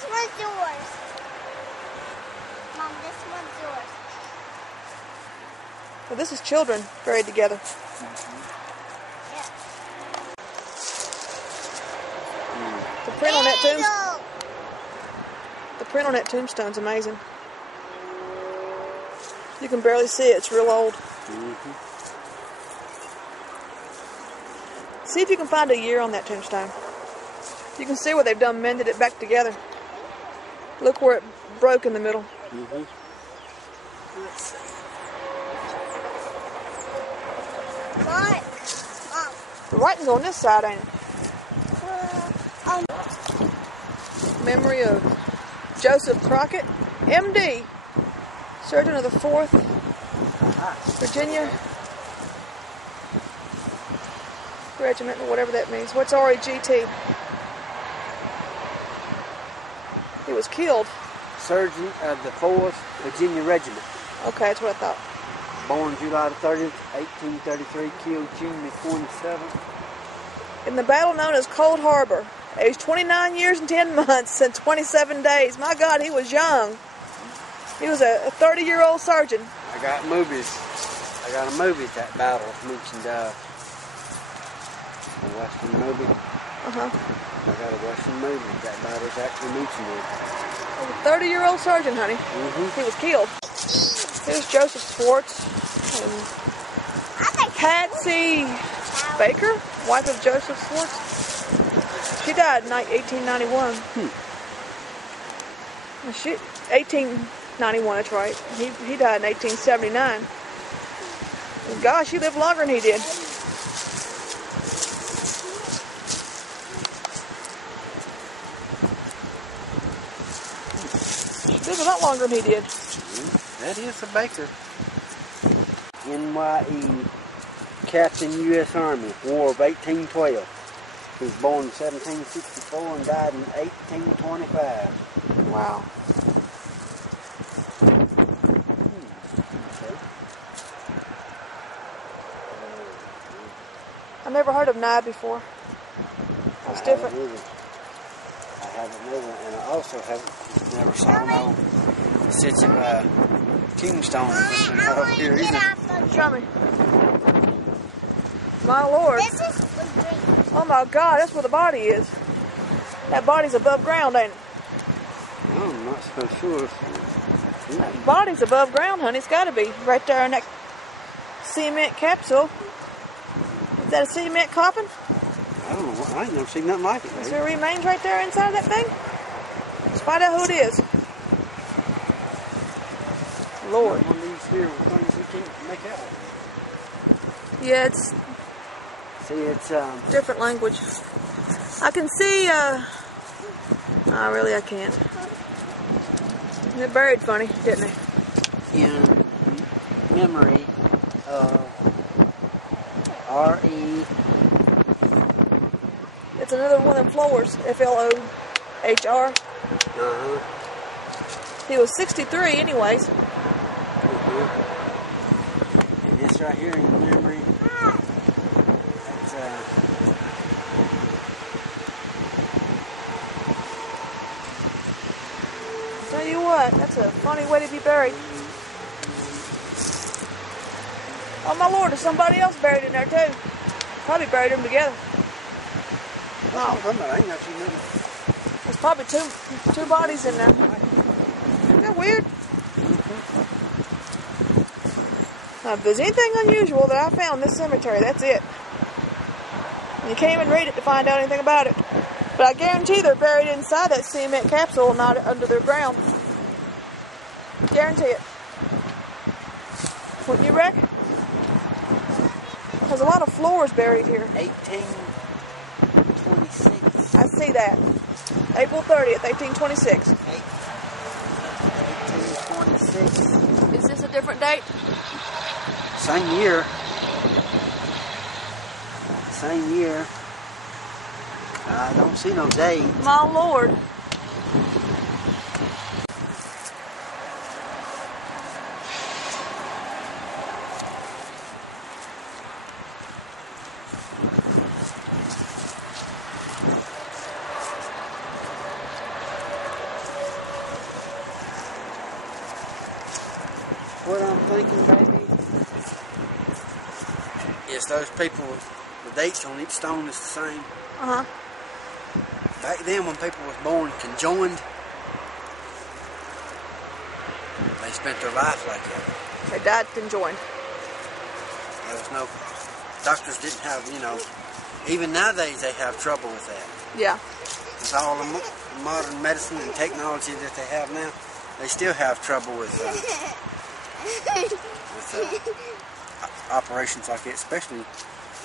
This one's yours. Mom, this one's yours. Well, this is children buried together. Yeah. The print on that tombstone's amazing. You can barely see it. It's real old. See if you can find a year on that tombstone. You can see where they've done mended it back together. Look where it broke in the middle. Mom. The writing's on this side, ain't it? Memory of Joseph Crockett, M.D., surgeon of the 4th Virginia Regiment, or whatever that means. What's REGT? He was killed. Surgeon of the 4th Virginia Regiment. Okay, that's what I thought. Born July the 30th, 1833, killed June the 27th. In the battle known as Cold Harbor, aged 29 years and 10 months and 27 days. My God, he was young. He was a 30-year-old surgeon. I got movies. I got a movie at that battle. Mentioned a Western movie. I got a Western movie. That battle's actually mentioned it. A 30-year-old surgeon, honey. He was killed. Here's Joseph Swartz and Patsy Baker, wife of Joseph Swartz. She died in 1891. 1891, that's right. He died in 1879. And gosh, he lived longer than he did. She lived a lot longer than he did. That is a Baker. NYE, Captain U.S. Army, War of 1812. He was born in 1764 and died in 1825. Wow. Okay. I never heard of Nye before. That's different. I haven't either, and I also haven't never saw no such a tombstone over here either. Show me. My Lord. This is the green. Oh my God, that's where the body is. That body's above ground, ain't it? I'm not so sure. That body's above ground, honey. It's got to be. Right there in that cement capsule. Is that a cement coffin? I don't know. I ain't never seen nothing like it. Is there remains right there inside that thing? Let's find out who it is. Lord. One of these here things you can't make out. Yeah, it's... See, it's different language. I can see, really I can't. They buried funny, didn't they? in memory of R.E. It's another one of them floors, F-L-O-H-R. He was 63 anyways. And this right here in memory, that's Tell you what, that's a funny way to be buried. Oh my Lord, there's somebody else buried in there too. Probably buried them together. I ain't got you nothing. There's probably two bodies in there. Isn't that weird? Now, if there's anything unusual that I found in this cemetery, that's it. And you can't even read it to find out anything about it. But I guarantee they're buried inside that cement capsule, not under their ground. Guarantee it. Wouldn't you reckon? There's a lot of floors buried here. 1826. I see that. April 30th, 1826. 1826. Is this a different date? Same year. Same year. I don't see no date. My Lord. what I'm thinking, baby, is those people, the dates on each stone is the same. Uh-huh. Back then, when people was born conjoined, they spent their life like that. They died conjoined. There was no, doctors didn't have, you know, even nowadays they have trouble with that. Yeah. With all the modern medicine and technology that they have now, they still have trouble with operations like that, especially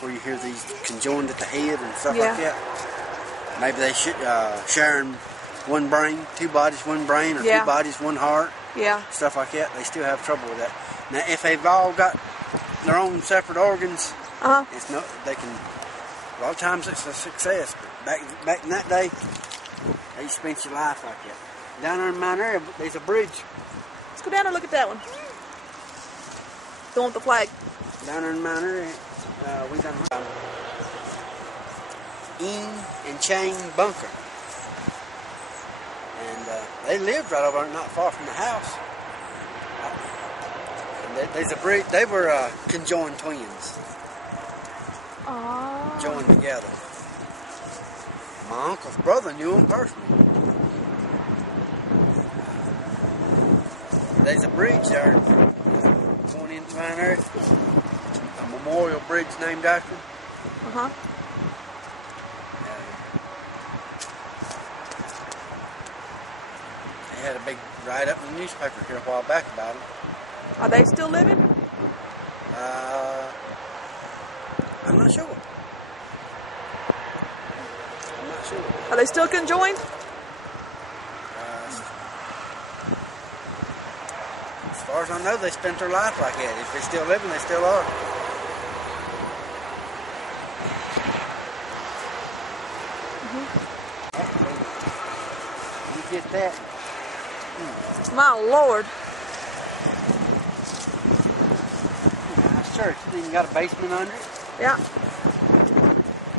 where you hear these conjoined at the head and stuff like that. Maybe they should sharing one brain, two bodies, one brain, or two bodies, one heart. Yeah. Stuff like that. They still have trouble with that. Now, if they've all got their own separate organs, it's no. They can. A lot of times it's a success. But back in that day, they spent your life like that. Down there in Mount Airy, there's a bridge. Let's go down and look at that one. The one with the flag. Down there in Mount Airy, we done Ean and Chain Bunker. And they lived right over not far from the house. And there's a bridge. They were conjoined twins. Aww. Joined together. My uncle's brother knew him personally. There's a bridge there going into Mount Airy. A memorial bridge named after him. Uh-huh. They had a big write-up in the newspaper here a while back about them. Are they still living? I'm not sure. I'm not sure. Are they still conjoined? As far as I know, they spent their life like that. If they're still living, they still are. You get that? My Lord. Nice church. It even got a basement under it. Yeah.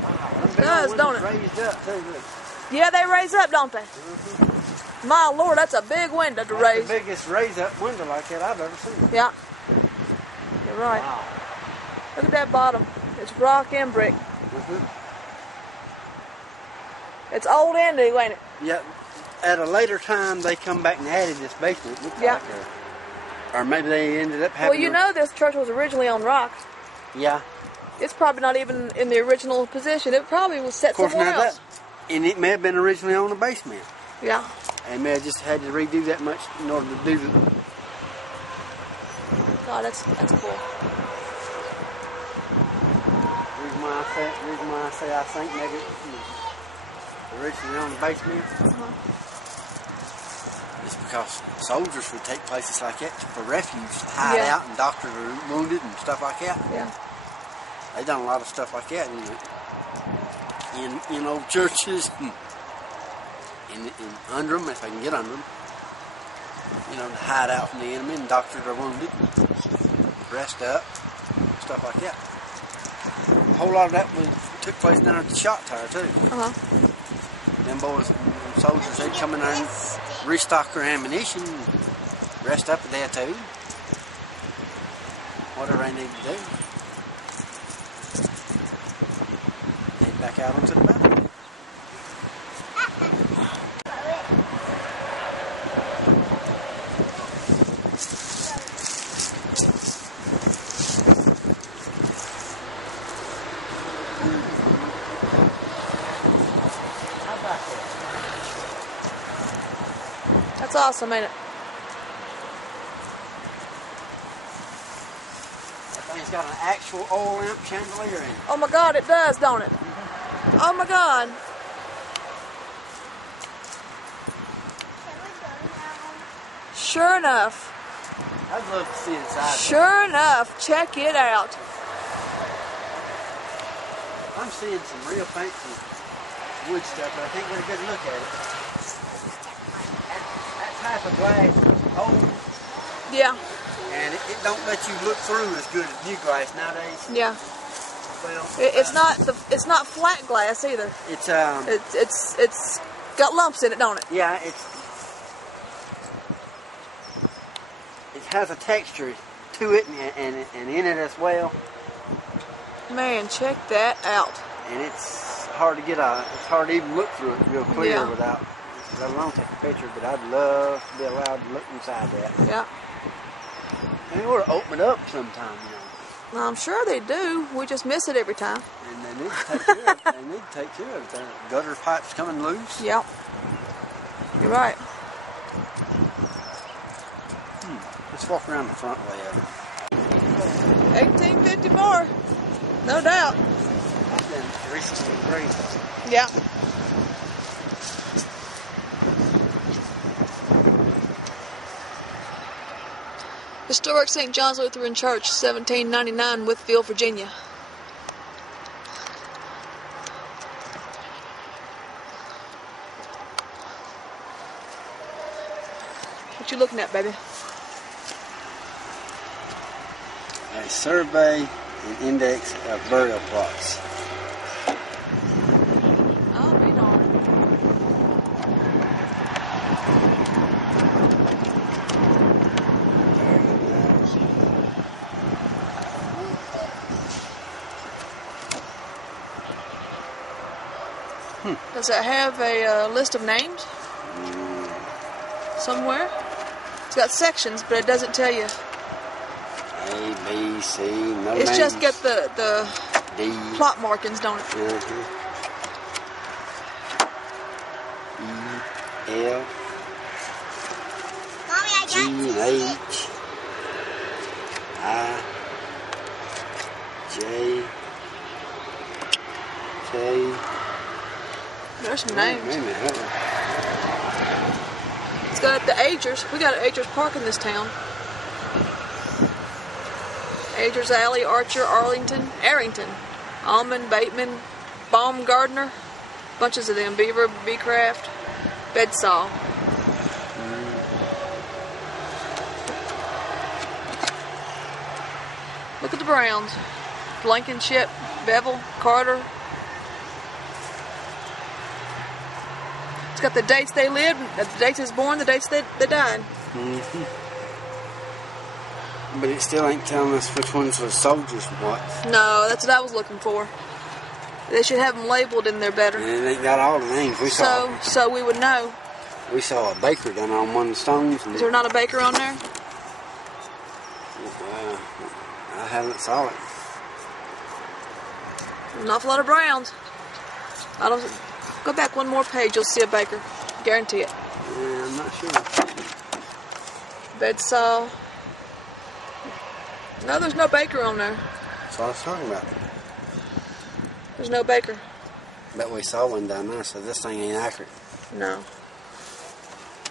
Wow, It does, don't it? Raised up too. Look. Yeah, they raise up, don't they? My Lord, that's a big window to raise. The biggest raise-up window like that I've ever seen. Yeah. You're right. Wow. Look at that bottom. It's rock and brick. It's old and new, ain't it? Yeah. At a later time, they come back and added this basement. It looks like or maybe they ended up having. Well, you know this church was originally on rock. Yeah. It's probably not even in the original position. It probably was set somewhere else. And it may have been originally on the basement. Yeah. They may have just had to redo that much in order to do the. God, that's cool. Reason why I say I think maybe it was originally on the basement. It's because soldiers would take places like that for refuge, to hide out, and doctors are wounded and stuff like that. Yeah. They done a lot of stuff like that in old churches, and under them if they can get under them. You know, to hide out from the enemy, and doctors are wounded, rest up, stuff like that. A whole lot of that took place down at the shot tower too. Them boys, soldiers, they'd come in there and restock their ammunition, and rest up there too. Whatever they need to do. Head back out onto the battle. That's awesome, ain't it? That thing's got an actual oil lamp chandelier in it. Oh my God, it does, don't it? Oh my God. Sure enough. I'd love to see inside. Sure enough. Check it out. I'm seeing some real fancy wood stuff, but I can't get a good look at it. That type of glass is old. Yeah. And it don't let you look through as good as new glass nowadays. Yeah. Well, It's not flat glass either. It's It's got lumps in it, don't it? yeah, it's has a texture to it and in it as well. Man, check that out. And it's hard to it's hard to even look through it real clear Yeah. without, let alone take a picture, but I'd love to be allowed to look inside that. Yeah. And we ought to open it up sometime, you know. Well, I'm sure they do. We just miss it every time. And they need to take care of it. They need to take care of it. The gutter pipes coming loose. Yep. You're right. Let's walk around the front way of it. 1854. No doubt. It's been recently great. Yeah. Historic St. John's Lutheran Church, 1799, Wytheville, Virginia. What you looking at, baby? A survey and index of burial plots. I'll read on it. Does it have a list of names? Somewhere? It's got sections, but it doesn't tell you. A, B, C, no It's names. just got the D. plot markings, don't it? E, L, Mommy, I G, got and you. H, I, J, K. There's some Wait names. a minute. It's got the Agers. We got an Agers Park in this town. Agers Alley, Archer, Arlington, Arrington, Almond, Bateman, Baumgardner, bunches of them. Beaver, Beecraft, Bedsaw. Look at the Browns. Blankenship, Bevel, Carter. It's got the dates they lived, the dates they was born, the dates they died. But it still ain't telling us which ones were soldiers and what. No, that's what I was looking for. They should have them labeled in there better. And it ain't got all the names. We saw So we would know. a baker down on one of the stones. And Is there not a baker on there? I haven't saw it. There's an awful lot of Browns. I don't. Go back one more page, you'll see a baker. Guarantee it. Yeah, I'm not sure. Bedsaw. No, there's no baker on there. That's what I was talking about. There's no baker. Bet we saw one down there, so this thing ain't accurate. No.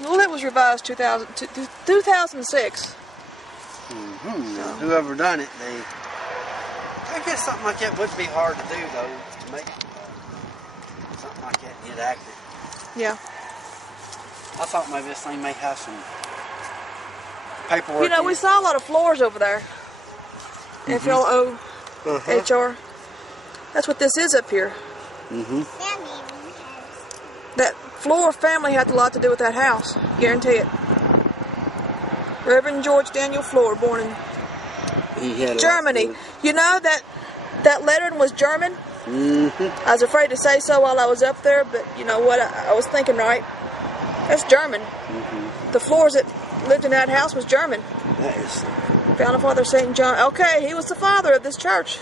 Well, it was revised 2006. Whoever done it, I guess something like that would be hard to do, though, to make something like that get accurate. Yeah. I thought maybe this thing may have some paperwork. You know, we saw a lot of floors over there. FLOHR. That's what this is up here. Family has. That floor family had a lot to do with that house. Guarantee it. Reverend George Daniel Floor, born in Germany. You know that lettering was German? I was afraid to say so while I was up there, but you know what? I was thinking right. That's German. The floors that lived in that house was German. That is. Founding Father St. John. Okay, he was the father of this church.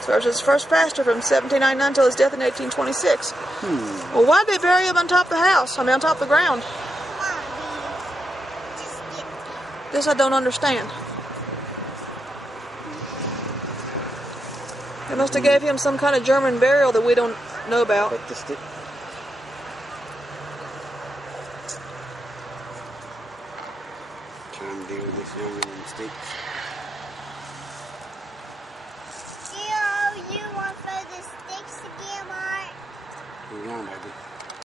Served as his first pastor from 1799 until his death in 1826. Well, why did they bury him on top of the house? I mean, on top of the ground. This I don't understand. They must have gave him some kind of German burial that we don't know about. But the stick. Trying to deal with this younger than sticks.